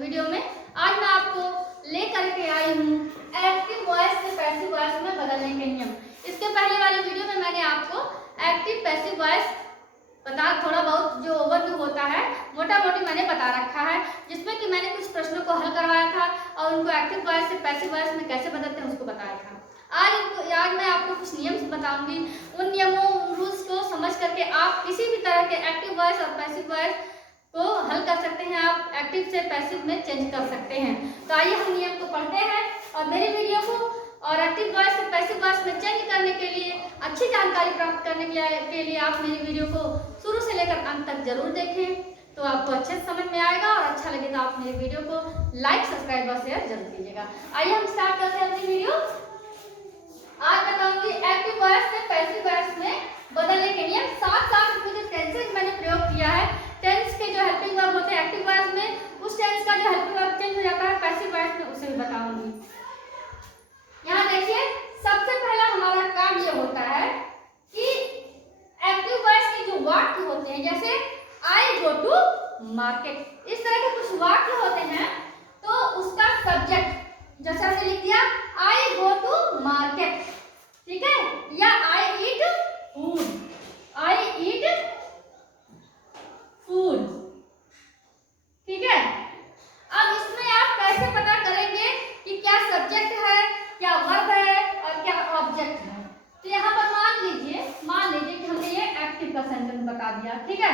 Video में आज मैं आपको लेकर के आई हूँ एक्टिव वॉइस से पैसिव वॉइस में बदलने के नियम। इसके पहले वाली वीडियो में मैंने आपको एक्टिव पैसिव वॉइस थोड़ा बहुत जो ओवरव्यू होता है मोटा मोटी मैंने बता रखा है, जिसमें कि मैंने कुछ प्रश्नों को हल करवाया था और उनको एक्टिव वॉइस से पैसिव वॉइस में कैसे बदलते हैं उसको बताया था। आज मैं आपको कुछ नियम बताऊंगी। उन नियमों रूल्स को समझ करके आप किसी भी तरह के एक्टिव वॉइस और पैसिव वॉइस को हल कर सकते हैं, आप एक्टिव से पैसिव में चेंज कर सकते हैं। तो आइए हम नियम को पढ़ते हैं और मेरी वीडियो को और एक्टिव वॉइस से पैसिव वॉइस में चेंज करने के लिए, अच्छी जानकारी प्राप्त करने के लिए आप मेरी वीडियो को शुरू से लेकर अंत तक जरूर देखें, तो आपको अच्छे से समझ में आएगा और अच्छा लगे तो आप मेरी वीडियो को लाइक, सब्सक्राइब और शेयर जरूर कीजिएगा। आइए हम स्टार्ट करते हैं अपनी वीडियो। आज बताऊंगी एक्टिव वॉइस से पैसिव वॉइस में बदलने के नियम। साथ में जो टेंसेज मैंने प्रयोग किया है, टेंस के जो हेल्पिंग वर्ब होते हैं एक्टिव वॉइस में, उस टेंस का जो हेल्पिंग वर्ब चेंज हो जाता है पैसिव वॉइस में, उसे भी बताऊंगी। यहाँ देखिए, सबसे पहला हमारा काम ये होता है कि एक्टिव वॉइस के जो वाक्य होते हैं, जैसे आई गो टू मार्केट, इस तरह के कुछ वाक्य होते हैं, तो उसका सब्जेक्ट जैसे हमने लिख दिया आई गो टू मार्केट, ठीक है, या आई ईट फूड, आई ईट फूड, ठीक है। अब इसमें आप कैसे पता करेंगे कि क्या सब्जेक्ट है, क्या वर्ब है और क्या ऑब्जेक्ट है। तो यहाँ पर मान लीजिए कि हमने ये एक्टिव का सेंटेंस बता दिया, ठीक है,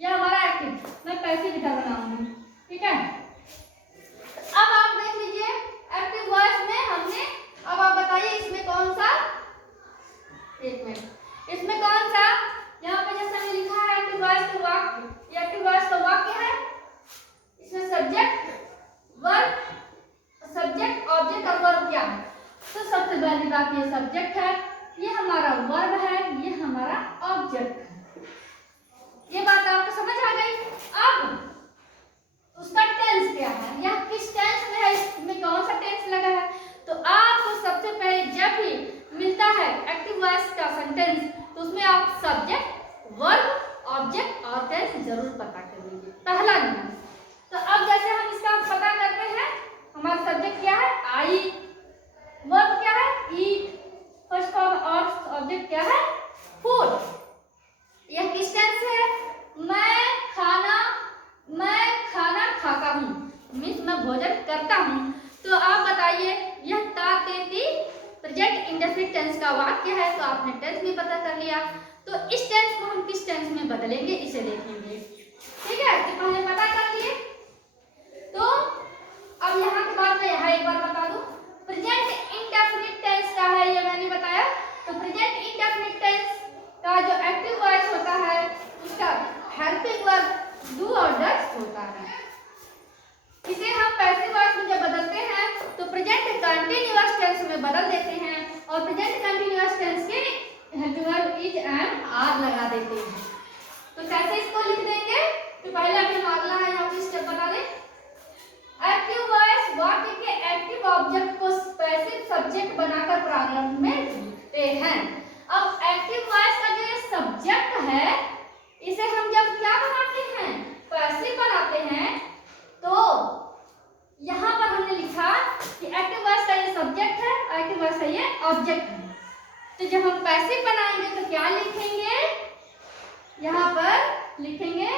यह हमारा एक्टिव, मैं पैसिव इधर बनाऊंगी, ठीक है। अब आप देख लीजिए एक्टिव वॉइस में हमने, अब आप बताइए इसमें कौन सा, एक मिनट, इसमें कौन सा, यहाँ पे जैसे हमने लिखा है एक्टिव वॉइस का वाक्य, ये एक्टिव वॉइस का वाक्य है, इसमें सब्जेक्ट, वर्ब, सब्जेक्ट, ऑब्जेक्ट और वर्ब क्या है। तो सबसे पहली बात ये सब्जेक्ट है, ये हमारा वर्ब है, ये हमारा ऑब्जेक्ट है। ये बात आपको समझ आ गई। अब उसका टेंस क्या है, यह किस टेंस में है, इसमें कौन सा टेंस लगा है। तो आपको सबसे पहले जब भी मिलता है एक्टिव वॉइस का सेंटेंस, तो उसमें आप सब्जेक्ट, वर्ब, ऑब्जेक्ट और टेंस जरूर पता कर लीजिए, पहला नियम। तो अब जैसे हम इसका पता करते हैं, हमारा सब्जेक्ट क्या है आई, वर्ब क्या है ईट, फर्स्ट फॉर्म और ऑब्जेक्ट क्या है फूड। यह किस टेंस है, मैं खाना खाता हूँ, मीन्स मैं भोजन करता हूँ। तो आप बताइए यह तातेती प्रेजेंट इंडेफिनिट टेंस का वाक्य है, तो आपने टेंस भी पता कर लिया। तो इस टेंस को हम किस टेंस में बदलेंगे इसे देखेंगे, ठीक है। तो पहले पता कर लिए, तो अब यहाँ के बाद मैं यहाँ एक बार बता दूं, प्रेजेंट इंडेफिनिट टेंस का है, ये मैंने बताया। तो प्रेजेंट इंडेफिनिट टेंस का जो एक्टिव वॉइस होता है, उसका हेल्पिंग वर्ब डू और डज होता है। इसे हम पैसिव वॉइस में जब बदलते हैं तो प्रेजेंट कंटीन्यूअस टेंस में बदल देते हैं और प्रेजेंट कंटीन्यूअस टेंस के helping verb is and are लगा देते हैं। तो कैसे इसको लिख देंगे, तो पहले हमें अगला है, यहाँ पे स्टेप बता दें। एक्टिव वॉइस वाक्य के एक्टिव ऑब्जेक्ट को पैसिव सब्जेक्ट बनाकर प्रारंभ में लिखते हैं। अब एक्टिव वॉइस का जो ये सब्जेक्ट है, इसे हम जब क्या बनाते हैं, पैसिव बनाते हैं, तो यहाँ पर हमने लिखा कि एक्टिव वॉइस का ये सब्जेक्ट है, एक्टिव वॉइस का ये ऑब्जेक्ट है। तो जब हम पैसिव बनाएंगे तो क्या लिखेंगे, यहाँ पर लिखेंगे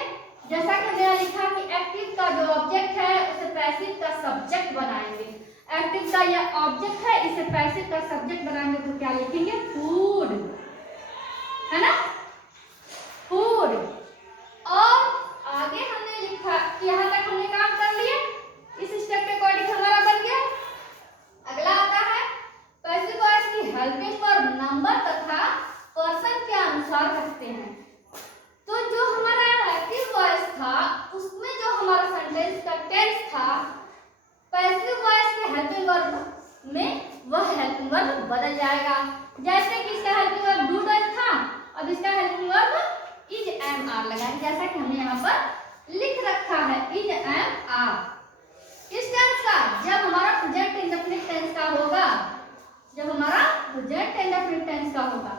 जैसा कि मैंने लिखा कि एक्टिव का जो ऑब्जेक्ट है उसे पैसिव का सब्जेक्ट बनाएंगे। एक्टिव का यह ऑब्जेक्ट है, इसे पैसिव का सब्जेक्ट बनाएंगे तो क्या लिखेंगे फूड, है ना, फूड। और आगे हमने लिखा कि यहाँ तक हमने काम कर लिया, इस स्टेप के अकॉर्डिंग हमारा बन गया। अगला आता है पैसिव वॉइस की हेल्पिंग वर्ब नंबर तथा पर्सन के अनुसार रखते हैं। तो जो हमारा एक्टिव वॉइस था, उसमें जो हमारा सेंटेंस का टेंस था, पैसिव वॉइस के हेल्पिंग वर्ब में वह हेल्पिंग वर्ब बदल जाएगा। जैसे कि इसका हेल्पिंग वर्ब डू डज था, अब इसका helping verb is and are लगाएंगे, जैसा कि हमने यहाँ पर लिख रखा है इज एंड आर। इस टेंस का जब हमारा प्रेजेंट इंडेफिनिट टेंस का होगा, जब हमारा प्रेजेंट इंडेफिनिट टेंस का होगा,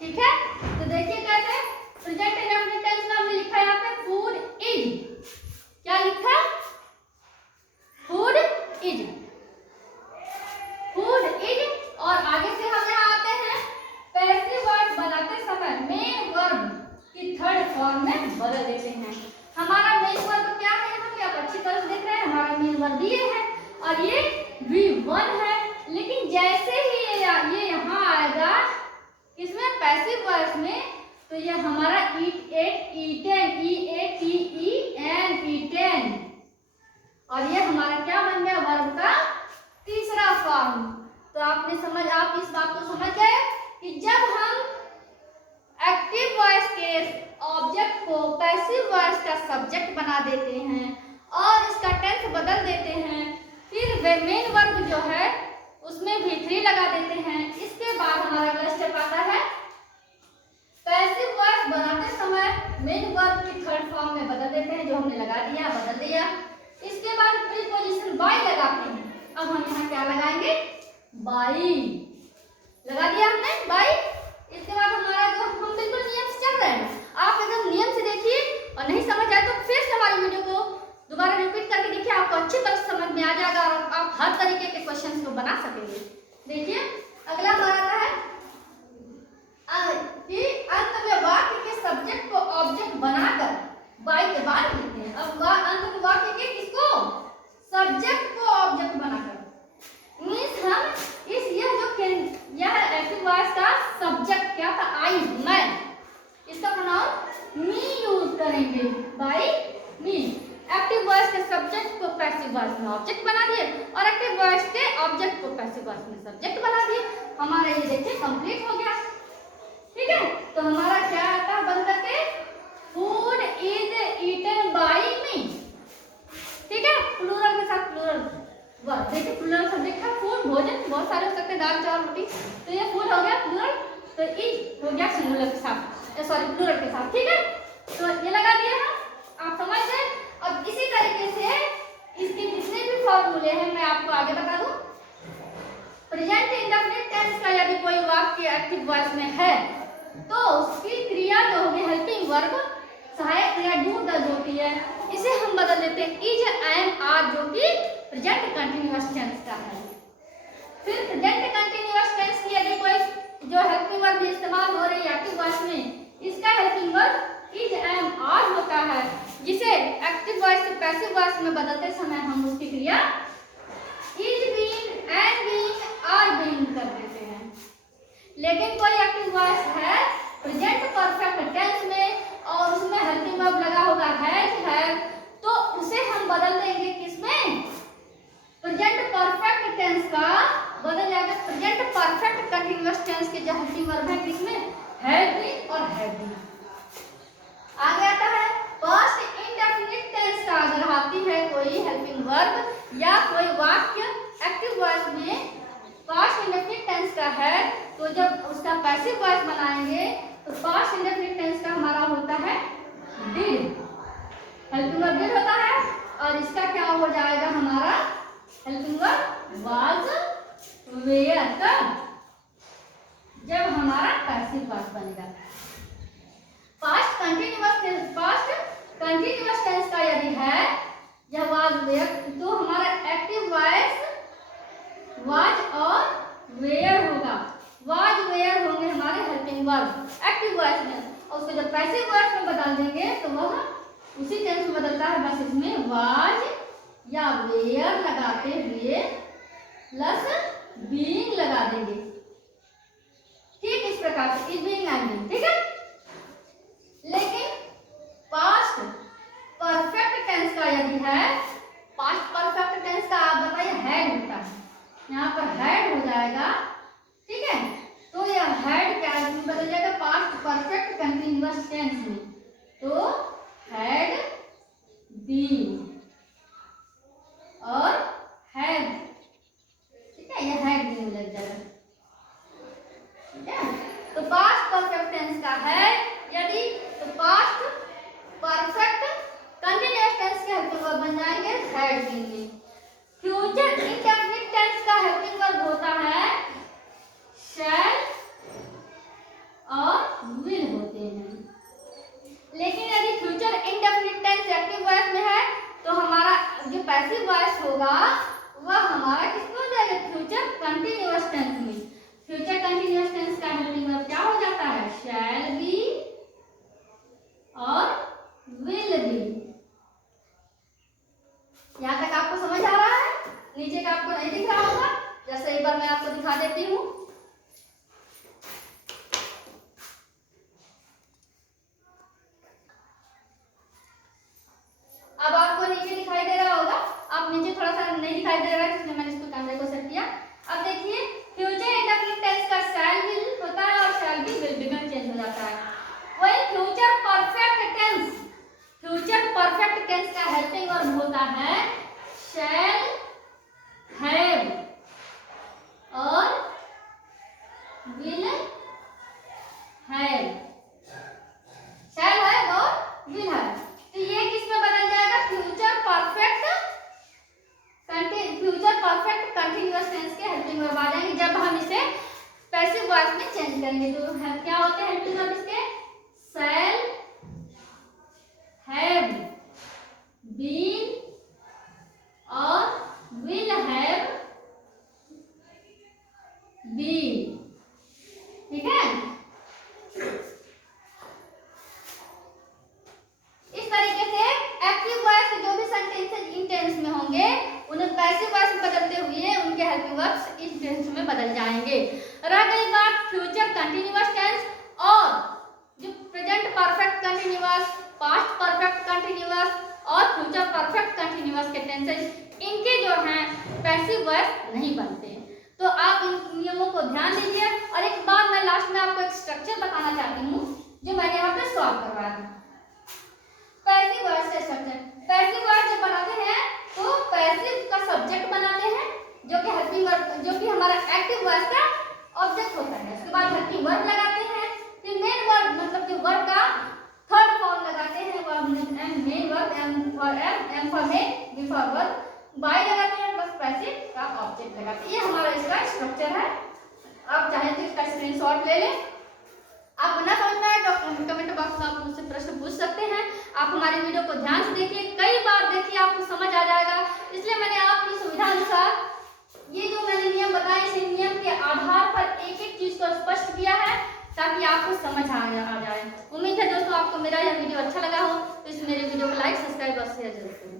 ठीक है। तो देखिए कैसे प्रेजेंट इंडेफिनिट टेंस में हमने लिखा है यहाँ पे फूड इज, क्या लिखा वर्ब दिए हैं और ये V1 है। लेकिन जैसे ही ये यहाँ आएगा इसमें पैसिव वॉइस में, तो ये हमारा eat, ate, eaten, EATEN, eaten, और ये हमारा क्या बन गया, वर्ब का तीसरा फॉर्म। तो आप इस बात को समझ गए कि जब हम एक्टिव वॉइस के ऑब्जेक्ट को पैसिव वॉइस का सब्जेक्ट बना देते हैं और इसका टेंस बदल देते हैं, फिर वे मेन वर्ब जो है उसमें V3 लगा देते हैं। इसके बाद हमारा अगला स्टेप आता है पैसिव वॉइस बनाते समय मेन वर्ब की थर्ड फॉर्म में बदल देते हैं, जो हमने लगा दिया, बदल दिया। इसके बाद प्रीपोजिशन बाय लगाते हैं। अब हम यहाँ क्या लगाएंगे, बाई लगा दिया हमने, बाई। इसके बाद हमारा जो हम बिल्कुल नियम से चल रहे हैं, आप अगर नियम से देखिए और नहीं समझ आए तो फिर से हमारी वीडियो को दोबारा रिपीट करके देखिए, आपको अच्छी तरह समझ में आ जाएगा और आप हर तरीके के क्वेश्चंस को बना सकेंगे। देखिए अगला हमारा आता है कि अंत में वाक्य के सब्जेक्ट को ऑब्जेक्ट बनाकर बाय के बाद लिखते हैं। अब अंत में वाक्य के किसको, सब्जेक्ट को ऑब्जेक्ट बनाकर, मींस हम यह एक्टिव वॉइस का सब्जेक्ट क्या था, आई, मैं, इसका प्रोनाउन मी यूज करेंगे, बाय मी। एक्टिव वॉइस के सब्जेक्ट को पैसिव वॉइस में ऑब्जेक्ट बना दिए और एक्टिव वॉइस के ऑब्जेक्ट को पैसिव वॉइस में सब्जेक्ट बना दिए। हमारा ये देखिए कंप्लीट हो गया, ठीक है। तो हमारा क्या आता है बन करके, फूड इज ईटन बाय मी, ठीक है, प्लूरल के साथ प्लूरल वर्ब। देखिए प्लूरल सब्जेक्ट है फूड, भोजन बहुत सारे हो सकते हैं, दाल चावल रोटी, तो ये फूड हो गया प्लूरल, तो इज हो गया सिंगुलर के साथ, सॉरी प्लूरल के साथ, ठीक है। तो ये लगा दिया है, आप समझ गए। अब इसी तरीके से इसके जितने भी फॉर्मूले हैं मैं आपको आगे बता दूं। प्रेजेंट इंडेफिनिट टेंस का यदि कोई वाक्य एक्टिव वॉइस में है तो उसकी क्रिया जो होगी हेल्पिंग वर्ब, सहायक क्रिया डू डज होती है, इसे हम बदल देते हैं इज, एम, आर, जो कि प्रेजेंट कंटीन्यूअस टेंस का है। फिर प्रेजेंट कंटीन्यूअस टेंस की यदि कोई जो हेल्पिंग वर्ब इस्तेमाल हो रही है एक्टिव वॉइस में, इसका helping verb is, am, are होता है, जिसे एक्टिव वॉइस से पैसिव वॉइस में बदलते समय हम उसकी क्रिया is being, am being, are being कर देते हैं। लेकिन कोई एक्टिव वॉइस है प्रेजेंट परफेक्ट टेंस में और उसमें हेल्पिंग वर्ब लगा होगा है, तो उसे हम बदल देंगे किसमें, प्रेजेंट परफेक्ट टेंस का बदल जाएगा प्रेजेंट परफेक्ट कंटीन्यूअस टेंस के जो हेल्पिंग वर्ब है किसमें, हैव बीन और हैव बीन। आगे आता है पास्ट इंडेफिनिट टेंस का अगर आती है कोई हेल्पिंग वर्ब या कोई वाक्य एक्टिव वॉइस में पास्ट इंडेफिनिट टेंस का है, तो जब उसका पैसिव वॉइस बनाएंगे तो पास्ट इंडेफिनिट टेंस का हमारा होता है डिड, हेल्पिंग वर्ब डिड होता है, और इसका क्या हो जाएगा हमारा हेल्पिंग वर्ब वाज, वेयर, कब, जब हमारा पैसिव वॉइस बनेगा। पास्ट कंटीन्यूअस टेंस का यदि है या वाज, वेयर, तो हमारा एक्टिव वॉइस वाज और वेयर होगा, वाज वेयर होंगे हमारे हेल्पिंग वर्ब एक्टिव वॉइस में, और उसको जब पैसिव वॉइस में बदल देंगे तो वह उसी टेंस में बदलता है, बस इसमें वाज या वेयर लगाते हुए प्लस बीइंग लगा देंगे, ठीक, इस प्रकार से इज बीइंग, एम बीइंग, ठीक है। लेकिन पास्ट परफेक्ट टेंस का यदि है, पास्ट परफेक्ट टेंस का आप बताइए हैड होता है, यहाँ पर हैड हो जाएगा, ठीक है। तो यह हैड क्या बदल जाएगा पास्ट परफेक्ट कंटीन्यूअस टेंस में, तो हैड बीन और हैड, ठीक है, यह हैड बीन लग जाएगा, ठीक है। तो पास्ट परफेक्ट टेंस का है यदि, तो पास्ट परफेक्ट कंटीन्यूअस टेंस के हेल्पिंग वर्ब बन जाएंगे हैड बीन में। फ्यूचर इंडेफिनिट टेंस का हेल्पिंग वर्ब होता है शैल और विल होते हैं। लेकिन यदि future indefinite tense active voice में है तो हमारा जो पैसिव वॉइस होगा वह हमारा किसमें हो जाएगा, फ्यूचर कंटीन्यूअस टेंस में। फ्यूचर कंटीन्यूअस टेंस का हेल्पिंग वर्ब क्या हो जाता है, शैल बी और विल बी। यहाँ तक आपको समझ आ होता है शैल हैव और विल हैव। शैल हैव और विल हैव, तो ये किस में बदल जाएगा? फ्यूचर परफेक्ट कंटीन्यूअस टेंस के हेल्पिंग वर्ब आ जाएंगे जब हम इसे पैसिव वॉइस में चेंज करेंगे। तो क्या होते हैं हेल्पिंग वर्ब इसके? शैल हैव, बीन और विल हैव बीन। ठीक है, इस तरीके से एक्टिव वॉइस के जो भी सेंटेंसेस इन टेंस में होंगे उन्हें पैसिव वॉइस में बदलते हुए उनके हेल्पिंग वर्ब्स इस टेंस में बदल जाएंगे। रह गई बात फ्यूचर कंटीन्यूअस टेंस और जो present perfect continuous, past perfect continuous और फ्यूचर परफेक्ट कंटीन्यूअस के टेंसेस, इनके जो हैं पैसिव वॉइस नहीं बनते। तो आप इन नियमों को ध्यान दीजिए। और एक बार मैं लास्ट में आपको एक स्ट्रक्चर बताना चाहती हूँ जो मैंने यहाँ पे सॉल्व करवाया था। पैसिव वॉइस का स्ट्रक्चर, पैसिव वॉइस जब बनाते हैं तो पैसिव का सब्जेक्ट बनाते हैं जो कि हेल्पिंग वर्ब, जो कि हमारा एक्टिव वॉइस का ऑब्जेक्ट होता है। उसके बाद हेल्पिंग वर्ब लगाते हैं, फिर मेन वर्ब मतलब जो वर्ब का थर्ड फॉर्म लगाते हैं, verb main verb, M for M, M for main, B for verb, by लगाते हैं, बस पैसिव का ऑब्जेक्ट लगाते हैं। ये हमारा इसका स्ट्रक्चर है। आप चाहे तो इसका स्क्रीनशॉट ले लें। आप ना समझ में आए तो कमेंट बॉक्स में आप मुझसे प्रश्न पूछ सकते हैं। आप हमारी वीडियो को ध्यान से देखिए, कई बार देखिए, आपको समझ आ जाएगा। इसलिए मैंने आपकी सुविधा अनुसार ये जो मैंने नियम बताए, इस नियम के आधार पर एक एक चीज को स्पष्ट किया है ताकि आपको समझ आ जाए। उम्मीद है दोस्तों आपको मेरा यह वीडियो अच्छा लगा हो, तो इस मेरे वीडियो को लाइक, सब्सक्राइब और शेयर जरूर करें।